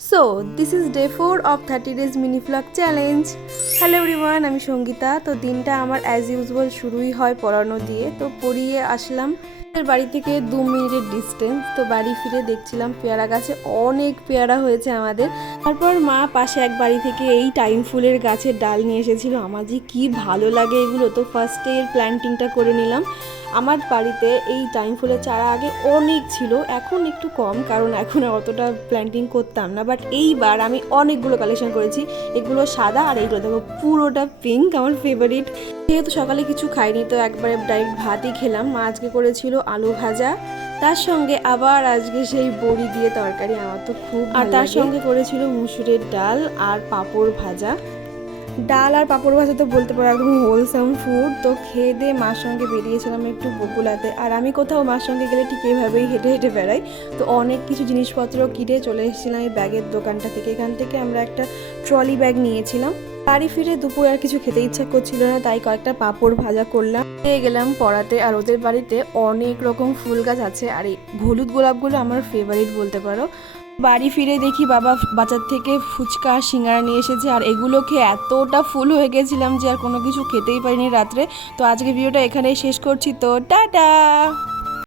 So this is day 4 of 30 days mini vlog challenge. Hello everyone, আমি সঙ্গীতা। তো দিনটা আমার অ্যাজ ইউজুয়াল শুরুই হয় পড়ানো দিয়ে। তো পড়িয়ে আসলাম বাড়ি থেকে 2 মিনিটের ডিস্টেন্স। তো বাড়ি ফিরে দেখছিলাম পেয়ারা গাছে অনেক পেয়ারা হয়েছে আমাদের। তারপর মা পাশে এক বাড়ি থেকে এই টাইম ফুলের গাছের ডাল নিয়ে এসেছিল। আমার যে কী ভালো লাগে এগুলো। তো ফার্স্টে এর প্ল্যান্টিংটা করে নিলাম। আমার বাড়িতে এই টাইম ফুলের চারা আগে অনেক ছিল, এখন একটু কম, কারণ এখন অতটা প্ল্যান্টিং করতাম না। বাট এইবার আমি অনেকগুলো কালেকশন করেছি। এগুলো সাদা আর এইগুলো দেখো পুরোটা পিঙ্ক, আমার ফেভারিট। যেহেতু সকালে কিছু খাইনি তো একবারে ডাইরেক্ট ভাতই খেলাম। মা আজকে করেছিল আলু ভাজা, তার সঙ্গে আবার আজকে সেই বড়ি দিয়ে তরকারি, আমার তো খুব, আর তার সঙ্গে করেছিল মুসুরের ডাল আর পাঁপড় ভাজা। ডাল আর পাঁপড় ভাজা তো বলতে পারো একদম হোলসাম ফুড। তো খেয়ে দিয়ে মার সঙ্গে বেরিয়েছিলাম একটু বকুলাতে। আর আমি কোথাও মার সঙ্গে গেলে ঠিক এইভাবেই হেঁটে হেঁটে বেড়াই। তো অনেক কিছু জিনিসপত্র কিনে চলে এসেছিলাম এই ব্যাগের দোকানটা থেকে। এখান থেকে আমরা একটা ট্রলি ব্যাগ নিয়েছিলাম। বাড়ি ফিরে দুপুরে আর কিছু খেতে ইচ্ছা করছিল না, তাই কয়েকটা পাঁপড় ভাজা করলাম। পেয়ে গেলাম পড়াতে। আর ওদের বাড়িতে অনেক রকম ফুল গাছ আছে, আর এই হলুদ গোলাপগুলো আমার ফেভারিট বলতে পারো। বাড়ি ফিরে দেখি বাবা বাজার থেকে ফুচকা সিঙ্গারা নিয়ে এসেছে, আর এগুলো খেয়ে এতটা ফুল হয়ে গেছিলাম যে আর কোনো কিছু খেতেই পারিনি রাত্রে। তো আজকে ভিডিওটা এখানেই শেষ করছি। তো টাটা।